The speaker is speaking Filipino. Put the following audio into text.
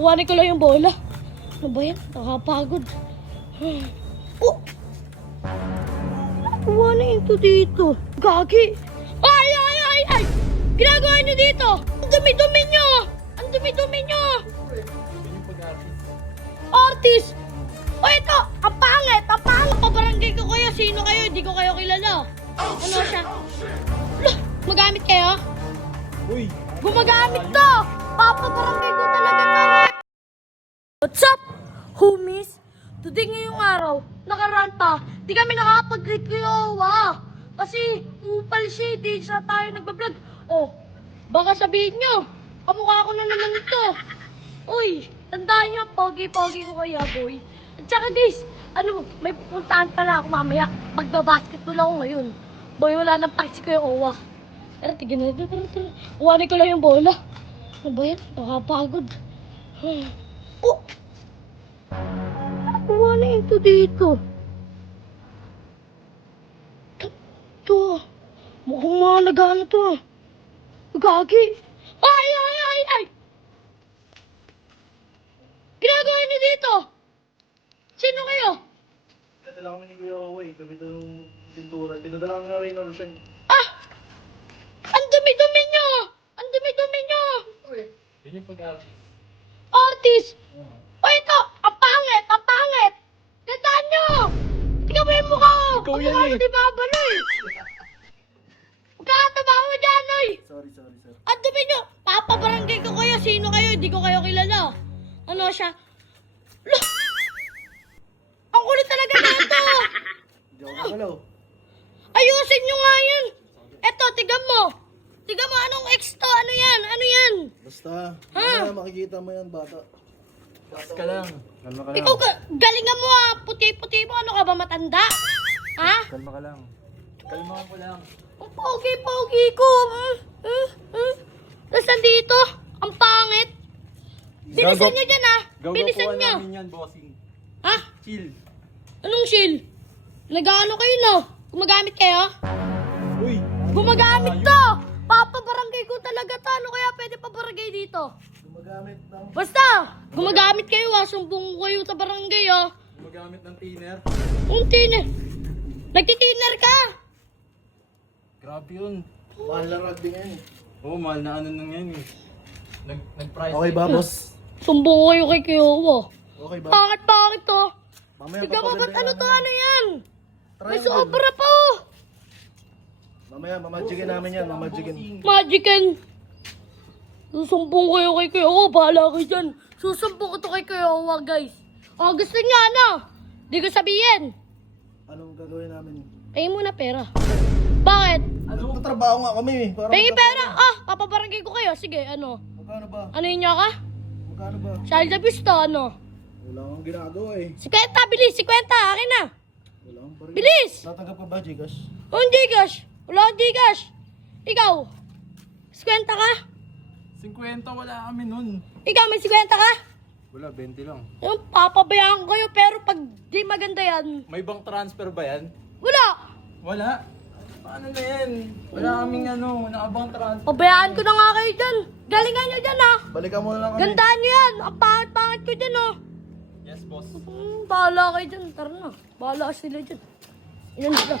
Kuhanin ko lang yung bola. Ano ba yan? Nakapagod. Oh! Kuha na ito dito. Gagi. Ay, ay, ay, ay! Ginagawa niyo dito! Ang dumi-dumi niyo! Ang dumi-dumi niyo! Artist! O ito! Ang pangit! Ang pangit! Pabarangay ko kayo. Sino kayo? Hindi ko kayo kilala. Ano siya? Lah! Gumagamit kayo? Uy! Gumagamit to! Papabarangay ko talaga to! What's up, homies? Today ngayong araw, nakaranta, di kami nakakapag-greet kayo, kasi upal siya, di sa tayo nagbablog. Oh, baka sabihin nyo, kamukha ko na naman ito. Uy, tandaan nyo, pogi-pogi ko kaya, boy. At saka guys, may pupuntahan pala ako mamaya. Magbabasketball ako ngayon. Boy, wala nang practice ko yung owa. Tara, tignan na ito. Kuhanin ko lang yung bola. Ano ba yan? Nakapagod. Oh! Kuha na ito dito. Ito. Mukhang mga nag-ano to. Gagi. Ay, ay, ay, ay! Ginagawa niyo dito? Sino kayo? Pinadala kami ni Kuya Owe. Kami ito ng pintura. Pinadala kami na rin ng Rusen. Ah! Ang dumi-dumi niyo! Ang dumi-dumi niyo! Yun yung pag-arte. Artist! O ito! Ang pangit! Ang pangit! Tandaan nyo! Tingnan mo yung mukha ko! Ikaw yan eh. Di ba baloy? Magkakataba mo dyan, oy! Sorry, sir. Ang dumi nyo! Papabarangay ko kayo! Sino kayo? Hindi ko kayo kilala. Ano siya? Lah! Ang kulit talaga na ito! Hindi ako nakalaw. Ayusin nyo nga yan! Eto, tigan mo! Tigan mo, anong X to? Ano yan? Ano yan? Basta, Ha? makikita mo yan, bata. Relax ka lang. Kalma ka lang. Ikaw, galingan mo puti-puti mo. Ano ka ba, matanda? Ha? Kalma ka lang. Kalma ko lang. Ang pogi-pogi ko. Tapos nandito, ang pangit. Bilisan nyo dyan, ha? Bilisan Gagawa nyo. namin yan, bossing. Ha? Chill. Anong shield? Nag-ano kayo, no? Gumagamit kayo? Uy! Gumagamit to! Papabarangay ko talaga to. Ano kaya pwede pabarangay dito? Gumagamit ng... Basta, gumagamit kayo, ha? Sumbong ko kayo sa barangay, ha? Gumagamit ng thinner. Ang tiner. Nagtitiner ka? Grabe yun. Mahal na rugby ngayon eh. Oo, mahal na ano nang yan eh. Nag-price. Okay ba, boss? Sumbong ko kayo kay Kiyowa. Okay ba? Bakit to? Mamaya Tignan mo, ba't papaganda ano yan, to? Ano yan? May Triangle. sobra pa, oh. Mamaya, mamagigin namin yan, mamagigin. Magican. Susumbong kayo kay Kiyowa. Bahala kayo dyan. Susumbong ko to kay Kiyowa, guys. Oh, gusto niya, ano? Di ko sabihin. Anong gagawin namin? Pahing muna pera. Bakit? Nagtatrabaho nga kami eh. Para Pahing magkapera. pera. Ah, papabarangay ko kayo. Sige, ano? Magkano ba? Ano yun niya ka? Magkano ba? Child abuse to, ano? Wala kang ginagawa eh. 50, bilis. 50, akin na. Wala kang pare. Bilis! Tatanggap ka ba, Gcash? Oh, hindi, Gash. Wala akong Gcash. Ikaw? 50 ka? 50 wala kami nun. Ikaw, may 50 ka? Wala, 20 lang. Yung papabayaan ko kayo, pero pag di maganda yan, May bank transfer ba yan? wala. Wala. Paano na yan? Wala kaming nakabang transfer. Pabayaan ko na nga kayo dyan. Galingan nyo dyan, ha. Balikan mo na lang kami. Gandaan nyo yan. Ang pangit-pangit ko dyan, oh. Yes, boss. Bahala kayo dyan. Tara na. Bahala sila dyan. Yan sila.